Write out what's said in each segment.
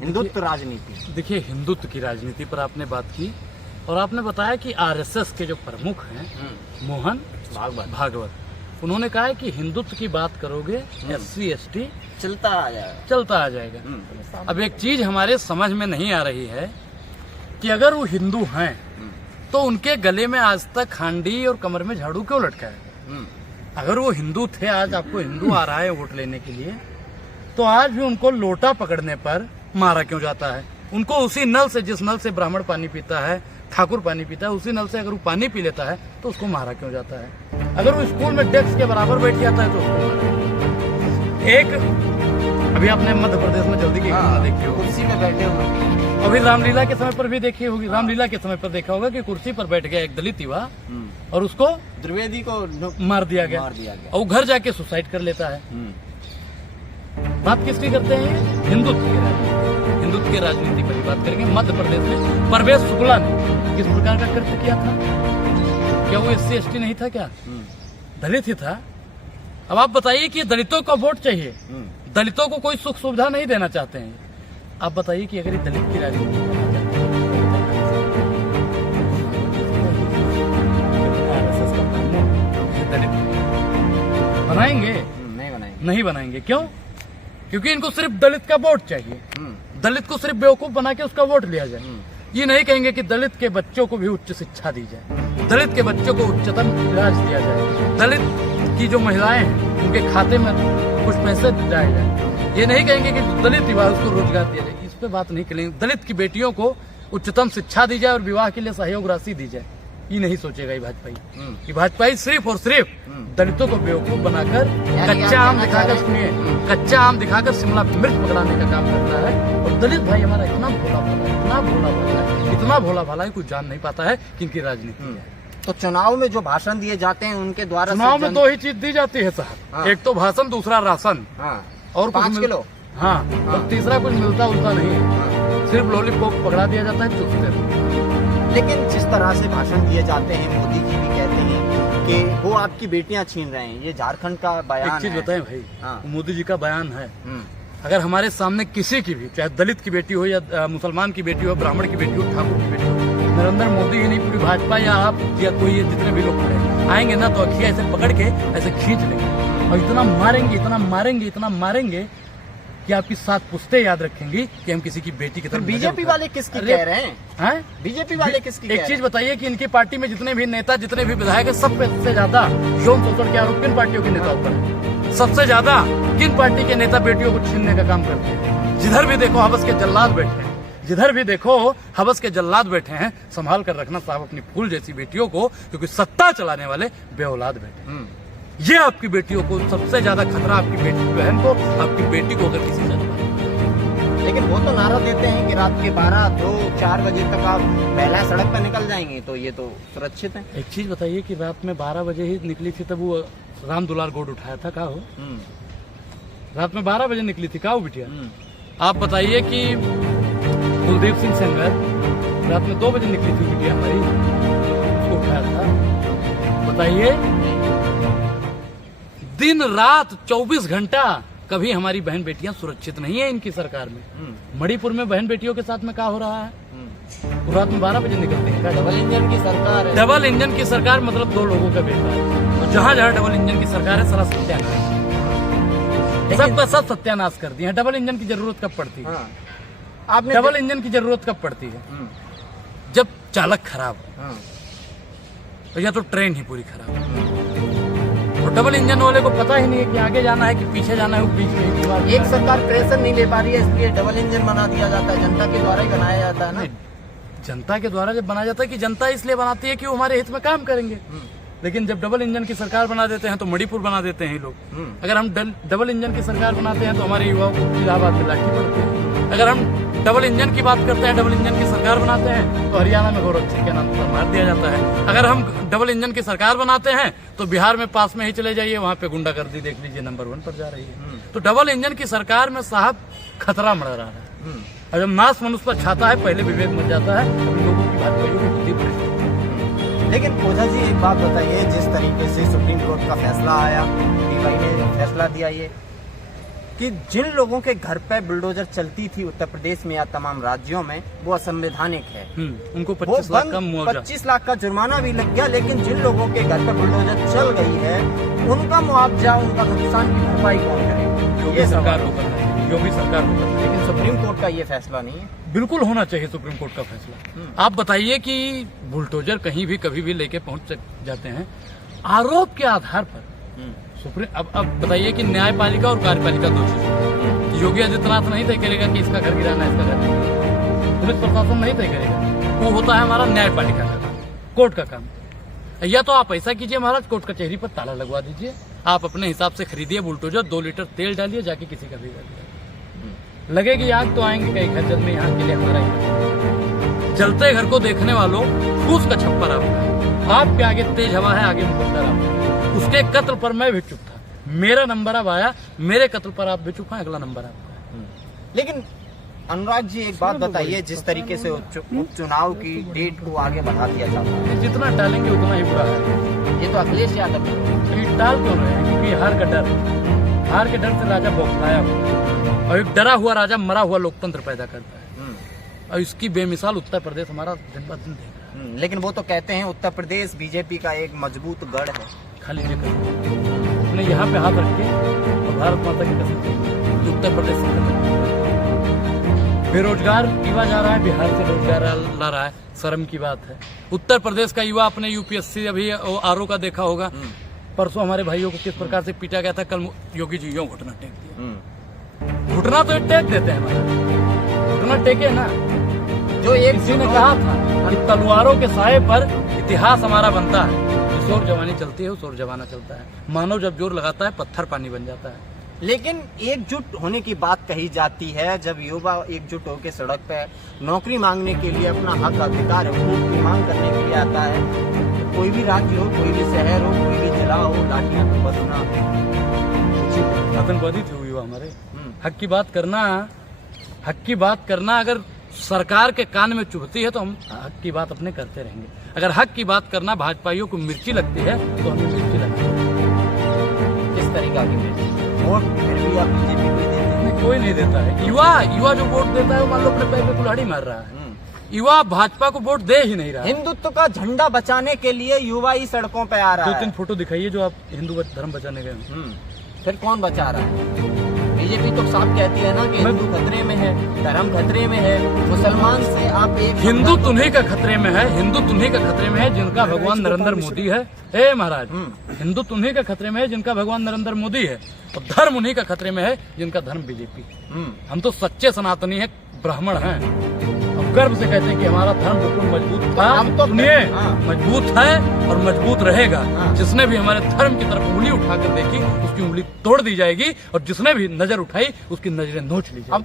हिंदुत्व राजनीति। देखिए, हिंदुत्व की राजनीति पर आपने बात की और आपने बताया कि आरएसएस के जो प्रमुख हैं मोहन भागवत, उन्होंने कहा है कि हिंदुत्व की बात करोगे SC ST चलता आ जाएगा। अब एक चीज हमारे समझ में नहीं आ रही है कि अगर वो हिंदू हैं तो उनके गले में आज तक हांडी और कमर में झाड़ू क्यों लटका है? अगर वो हिंदू थे, आज आपको हिंदू आ रहा है वोट लेने के लिए, तो आज भी उनको लोटा पकड़ने पर मारा क्यों जाता है? उनको उसी नल से, जिस नल से ब्राह्मण पानी पीता है, ठाकुर पानी पीता है, उसी नल से अगर वो पानी पी लेता है तो उसको मारा क्यों जाता है? अगर वो स्कूल में डेस्क के बराबर बैठ जाता है तो उसको मारा। एक अभी आपने मध्य प्रदेश में जल्दी की घटना देखी होगी, कुर्सी में बैठे हुए। अभी रामलीला के समय पर भी देखी होगी, रामलीला के समय पर देखा होगा कि कुर्सी पर बैठ गया एक दलित युवा और उसको द्विवेदी को मार दिया गया और वो घर जाके सुसाइड कर लेता है। बात किसकी करते हैं? हिंदुत्व की राजनीति। हिंदुत्व की राजनीति पर ही बात करेंगे। मध्य प्रदेश में परवेश शुक्ला ने किस प्रकार का कृत्य किया था? क्या वो SC ST नहीं था? क्या दलित ही था? अब आप बताइए कि दलितों को वोट चाहिए, दलितों को कोई सुख सुविधा नहीं देना चाहते हैं। आप बताइए कि अगर ये दलित की राजनीति बनाएंगे? नहीं बनाएंगे। क्यों? क्योंकि इनको सिर्फ दलित का वोट चाहिए। दलित को सिर्फ बेवकूफ बना के उसका वोट लिया जाए। ये नहीं कहेंगे कि दलित के बच्चों को भी उच्च शिक्षा दी जाए, दलित के बच्चों को उच्चतम इलाज दिया जाए, दलित की जो महिलाएं हैं उनके खाते में कुछ पैसे जाए जाए। ये नहीं कहेंगे कि दलित युवा उसको रोजगार दिया जाए, इस पे बात नहीं करेंगे। दलित की बेटियों को उच्चतम शिक्षा दी जाए और विवाह के लिए सहयोग राशि दी जाए, ये नहीं सोचेगा ये भाजपाई। ये भाजपाई सिर्फ और सिर्फ दलितों को बेवकूफ बनाकर कच्चा आम दिखाकर, सुनिए, कच्चा आम दिखाकर शिमला मिर्च पकड़ाने का काम करता है। और दलित भाई हमारा इतना भोला भाला है, इतना भोला भाला है, इतना भोला भाला है, कुछ जान नहीं पाता है कि इनकी राजनीति है। तो चुनाव में जो भाषण दिए जाते हैं उनके द्वारा, चुनाव में दो ही चीज दी जाती है साहब, एक तो भाषण, दूसरा राशन और 5 किलो। हाँ, और तीसरा कुछ मिलता उलता नहीं है, सिर्फ लॉलीपॉप पकड़ा दिया जाता है, चुपते रहते। लेकिन जिस तरह से भाषण दिए जाते हैं, मोदी जी भी कहते हैं कि वो आपकी बेटियां छीन रहे हैं, ये झारखंड का बयान है। एक चीज बताएं भाई, मोदी जी का बयान है, अगर हमारे सामने किसी की भी, चाहे दलित की बेटी हो या मुसलमान की बेटी हो, ब्राह्मण की बेटी हो, ठाकुर की बेटी हो, नरेंद्र मोदी ही नहीं, पूरी भाजपा या आप या कोई जितने भी लोग खड़े आएंगे ना, तो अखियां ऐसे पकड़ के ऐसे खींच लेंगे और इतना मारेंगे, इतना मारेंगे, इतना मारेंगे कि आपकी 7 पुश्ते याद रखेंगी कि हम किसी की बेटी की तरफ। बीजेपी वाले किसकी कह रहे हैं? बीजेपी वाले किसकी? एक चीज बताइए कि इनकी पार्टी में जितने भी नेता, जितने भी विधायक है, सबसे ज्यादा यौन शोषण के आरोप किन पार्टियों के नेताओं पर है? सबसे ज्यादा किन पार्टी के नेता बेटियों को छीनने का काम करते हैं? जिधर भी देखो हवस के जल्लाद बैठे हैं, जिधर भी देखो हवस के जल्लाद बैठे हैं। संभाल कर रखना साहब अपनी फूल जैसी बेटियों को, क्योंकि सत्ता चलाने वाले बेऔलाद बैठे। ये आपकी बेटियों को सबसे ज्यादा खतरा, आपकी बेटी बहन को, आपकी बेटी को अगर किसी से। लेकिन वो तो नारा देते हैं कि रात के 12, 2, 4 बजे तक आप पहला सड़क पर निकल जाएंगे, तो ये तो सुरक्षित है। एक चीज बताइए कि रात में 12 बजे ही निकली थी, तब वो राम दुलार गोड उठाया था, का हो? रात में 12 बजे निकली थी, का हो बिटिया? आप बताइए कि कुलदीप सिंह सेंगर रात में 2 बजे निकली थी बिटिया हमारी, उसको उठाया था। बताइए, दिन रात 24 घंटा कभी हमारी बहन बेटियां सुरक्षित नहीं है इनकी सरकार में। मणिपुर में बहन बेटियों के साथ में क्या हो रहा है? वो रात में 12 बजे निकलते हैं। डबल इंजन की सरकार है। डबल इंजन की सरकार मतलब 2 लोगों का बेटा है, और जहाँ जहाँ डबल इंजन की सरकार है सारा सत्यानाश, सबका सब सत्यानाश कर दिया है। डबल इंजन की जरूरत कब पड़ती है? आपने डबल इंजन की जरूरत कब पड़ती है? जब चालक खराब हो, या तो ट्रेन ही पूरी खराब है। और डबल इंजन वाले को पता ही नहीं है कि आगे जाना है कि पीछे जाना है, वो बीच में ही। एक सरकार प्रेशर नहीं ले पा रही है, इसलिए डबल इंजन बना दिया जाता है, जनता के द्वारा ही बनाया जाता है ना। जनता के द्वारा जब बनाया जाता है कि जनता इसलिए बनाती है कि वो हमारे हित में काम करेंगे। लेकिन जब डबल इंजन की सरकार बना देते हैं तो मणिपुर बना देते हैं लोग। अगर हम डबल इंजन की सरकार बनाते हैं तो हमारे युवाओं को इलाहाबाद में लाठी पड़ती है। अगर हम डबल इंजन की बात करते हैं, डबल इंजन की सरकार बनाते हैं, तो हरियाणा में गोरखपुर के नाम पर मार दिया जाता है। अगर हम डबल इंजन की सरकार बनाते हैं तो बिहार में पास में ही चले जाइए, वहाँ पे गुंडागर्दी देख लीजिए नंबर 1 पर जा रही है। तो डबल इंजन की सरकार में साहब खतरा मंडरा रहा है। और जब मांस मनुष्य पर छाता है, पहले विवेक मर जाता है, अभी लोगों की बात। लेकिन ओझा जी एक बात बताइए, जिस तरीके से सुप्रीम कोर्ट का फैसला आया, पीवाई ने फैसला दिया, ये कि जिन लोगों के घर पे बुलडोजर चलती थी उत्तर प्रदेश में या तमाम राज्यों में, वो असंवैधानिक है। उनको 25 लाख का मुआवजा, 25 लाख का जुर्माना भी लग गया, लेकिन जिन लोगों के घर पे बुलडोजर चल गई है उनका मुआवजा, उनका नुकसान की भरपाई कौन करे? ये सरकार को करना चाहिए, जो भी सरकार को करना। लेकिन सुप्रीम कोर्ट का ये फैसला नहीं है। बिल्कुल होना चाहिए सुप्रीम कोर्ट का फैसला। आप बताइए कि बुलडोजर कहीं भी कभी भी लेके पहुंच जाते हैं आरोप के आधार पर। सुप्रीम अब बताइए कि न्यायपालिका और कार्यपालिका दो चीज। योगी आदित्यनाथ नहीं तय करेगा कि इसका घर गिराना है, इसका घर, पुलिस प्रशासन नहीं तय करेगा, वो होता है हमारा न्यायपालिका का काम, कोर्ट का काम। या तो आप ऐसा कीजिए महाराज, कोर्ट कचहरी पर ताला लगवा दीजिए, आप अपने हिसाब से खरीदिए बुलडोजर, 2 लीटर तेल डालिए, जाके किसी का भी कर लगेगी आग तो आएंगे कई घर जलने, यहाँ के लिए हमारा ही जलते घर को देखने वालों, फूस का छप्पर आपका है, आपके आगे तेज हवा है, आगे मुकद्दर आपका। उसके कत्ल पर मैं भी चुप था, मेरा नंबर अब आया, मेरे कत्ल पर आप भी चुप हैं, अगला नंबर आपका। लेकिन अनुराग जी एक बात बताइए, जिस तरीके से उपचुनाव की डेट को आगे बढ़ा दिया जाता है, जितना टालेंगे उतना ही बुरा है। ये तो अखिलेश यादव टाल क्यों रहे हैं? क्योंकि हार का डर, हार के डर से राजा बौखलाया हुआ, और एक डरा हुआ राजा मरा हुआ लोकतंत्र पैदा करता है, और इसकी बेमिसाल उत्तर प्रदेश हमारा दिन ब दिन देख रहा है। लेकिन वो तो कहते हैं उत्तर प्रदेश बीजेपी का एक मजबूत गढ़ है। खाली जिक्र अपने यहाँ पे हाथ रख के और भारत माता की कसम, उत्तर प्रदेश से बेरोजगार युवा जा रहा है, बिहार से रोजगार ला रहा है, शर्म की बात है। उत्तर प्रदेश का युवा अपने यूपीएससी अभी आरओ का देखा होगा, परसों हमारे भाइयों को किस प्रकार से पीटा गया था, कल योगी जी यो घुटना टेक दिया। घुटना तो टेक देते हैं हमारा, घुटना टेके ना। जो एक किसी ने कहा था कि तलवारों के साए पर इतिहास हमारा बनता है, जिस ओर जवानी चलती है उस ओर जमाना चलता है। मानव जब जोर लगाता है पत्थर पानी बन जाता है। लेकिन एकजुट होने की बात कही जाती है, जब युवा एकजुट होकर सड़क पे नौकरी मांगने के लिए, अपना हक अधिकार हकूक की मांग करने के लिए आता है, तो कोई भी राज्य हो, कोई भी शहर हो, कोई भी जिला हो, लाठियां तो बसना आतंकवादी थे युवा हमारे। हक की बात करना, हक की बात करना अगर सरकार के कान में चुभती है तो हम हक की बात अपने करते रहेंगे। अगर हक की बात करना भाजपाइयों को मिर्ची लगती है तो हमें मिर्ची लगती है। किस तरीका की मिर्ची? वोट फिर भी आप बीजेपी को देते हैं? कोई नहीं देता है। युवा जो वोट देता है वो मान लो अपने पैर पे कुल्हाड़ी मार रहा है। युवा भाजपा को वोट दे ही नहीं रहा। हिंदुत्व का झंडा बचाने के लिए युवा ही सड़कों पे आ रहा है। 2-3 फोटो दिखाइए जो आप हिंदू धर्म बचाने गए। फिर कौन बचा रहा है? बीजेपी तो साफ कहती है ना कि हिंदू खतरे में है, धर्म खतरे में है, मुसलमान से आप एक हिंदू तुम्हीं का खतरे में है, हिंदू तुम्हीं का खतरे में है जिनका भगवान नरेंद्र मोदी है। ए महाराज, हिंदू तुम्हीं का खतरे में है जिनका भगवान नरेंद्र मोदी है, और धर्म उन्हीं का खतरे में है जिनका धर्म बीजेपी। हम तो सच्चे सनातनी है, ब्राह्मण हैं, गर्व से कहते हैं कि हमारा धर्म बिल्कुल मजबूत था। तो सुनिए, मजबूत है और मजबूत रहेगा। जिसने भी हमारे धर्म की तरफ उंगली उठाकर देखी उसकी उंगली तोड़ दी जाएगी, और जिसने भी नजर उठाई उसकी नजरें नोच ली जाएगी। अब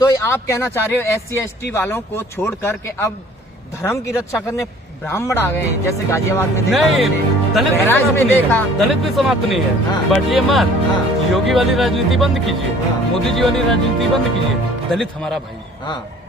तो आप कहना चाह रहे हो SC ST वालों को छोड़ करके अब धर्म की रक्षा करने ब्राह्मण आ गए हैं, जैसे गाजियाबाद में देखा, नहीं दलित में देखा, दलित भी सनातनी है। बांटिए मत, योगी वाली राजनीति बंद कीजिए, मोदी जी वाली राजनीति बंद कीजिए, दलित हमारा भाई है।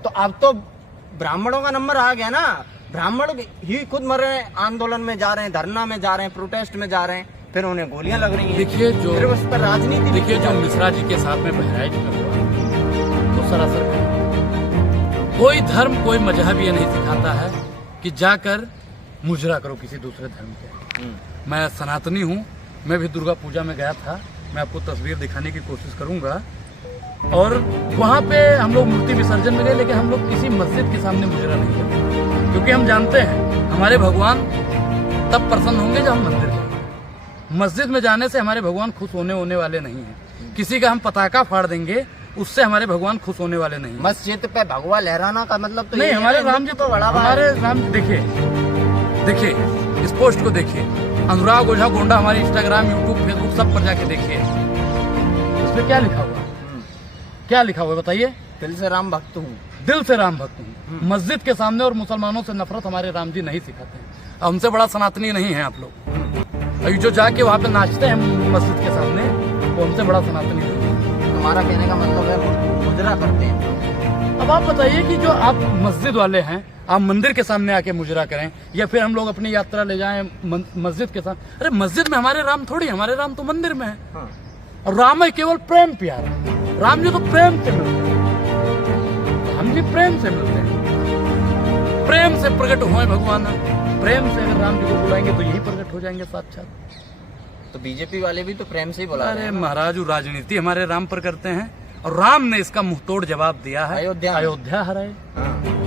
तो अब तो ब्राह्मणों का नंबर आ गया ना, ब्राह्मण ही खुद मर रहे हैं, आंदोलन में जा रहे हैं, धरना में जा रहे हैं, प्रोटेस्ट में जा रहे हैं, फिर उन्हें गोलियां लग रही हैं। देखिए जो फिर उस पर राजनीति, देखिए जो मिश्रा जी के साथ में बहराइच में हुआ तो सरासर कोई धर्म कोई मजहब ये नहीं सिखाता है कि जाकर मुजरा करो किसी दूसरे धर्म के। मैं सनातनी हूँ, मैं भी दुर्गा पूजा में गया था, मैं आपको तस्वीर दिखाने की कोशिश करूंगा। और वहाँ पे हम लोग मूर्ति विसर्जन में गए, लेकिन हम लोग किसी मस्जिद के सामने मुजरा नहीं करते, क्योंकि हम जानते हैं हमारे भगवान तब प्रसन्न होंगे जब हम मंदिर जाएंगे। मस्जिद में जाने से हमारे भगवान खुश होने वाले नहीं हैं। किसी का हम पताका फाड़ देंगे उससे हमारे भगवान खुश होने वाले नहीं। मस्जिद पे भगवा लहराना का मतलब तो नहीं, हमारे राम जी तो बड़ा, हमारे राम देखिए इस पोस्ट को देखिए, अनुराग ओझा गोंडा हमारी इंस्टाग्राम, यूट्यूब, फेसबुक सब पर जाके देखिए, इसमें क्या लिखा हुआ, क्या लिखा हुआ है बताइए? दिल से राम भक्त हूँ, दिल से राम भक्त हूँ। मस्जिद के सामने और मुसलमानों से नफरत हमारे राम जी नहीं सिखाते हैं। हमसे बड़ा सनातनी नहीं है आप लोग। अभी जो जाके वहाँ पे नाचते हैं मस्जिद के सामने, वो हमसे बड़ा सनातनी नहीं है। तुम्हारा कहने का मतलब है मुजरा करते हैं। अब आप बताइए कि जो आप मस्जिद वाले हैं, आप मंदिर के सामने आके मुजरा करें, या फिर हम लोग अपनी यात्रा ले जाएं मस्जिद के साथ। अरे मस्जिद में हमारे राम थोड़ी, हमारे राम तो मंदिर में है। और राम है केवल प्रेम प्यार। राम जी तो प्रेम से मिलते हैं, हम भी प्रेम से मिलते हैं। प्रेम से प्रकट हुए भगवान, प्रेम से अगर राम जी को बुलाएंगे तो यही प्रकट हो जाएंगे साक्षात। तो बीजेपी वाले भी तो प्रेम से ही बुला रहे अरे हैं। महाराज, राजनीति हमारे राम पर करते हैं और राम ने इसका मुंहतोड़ जवाब दिया है। अयोध्या हराए,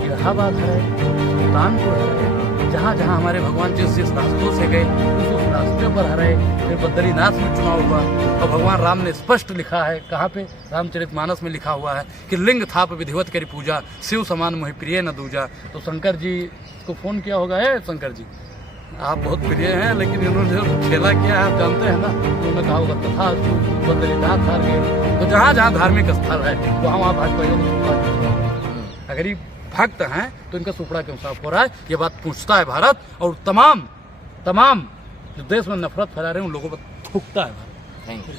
इलाहाबाद हराए, सुल्तानपुर हराए, जहाँ जहाँ हमारे भगवान जिस रास्तों से गए उस रास्ते पर हराए। फिर बद्रीनाथ में चुनाव हुआ और भगवान राम ने स्पष्ट लिखा है, कहाँ पे, रामचरितमानस में लिखा हुआ है कि लिंग थाप विधिवत करी पूजा, शिव समान मोहि प्रिय न दूजा। तो शंकर जी को फोन किया होगा, है शंकर जी आप बहुत प्रिय हैं, लेकिन इन्होंने जो खेला किया है आप जानते हैं ना। उन्होंने कहा होगा तथा बद्रीनाथ हार गए। तो जहाँ जहाँ धार्मिक स्थल है वहाँ वहाँ भाजपा योग। अगर ये भक्त हैं तो इनका सुपड़ा क्यों साफ हो रहा है, ये बात पूछता है भारत। और तमाम जो देश में नफरत फैला रहे हैं उन लोगों पर थूकता है भारत। Thank you.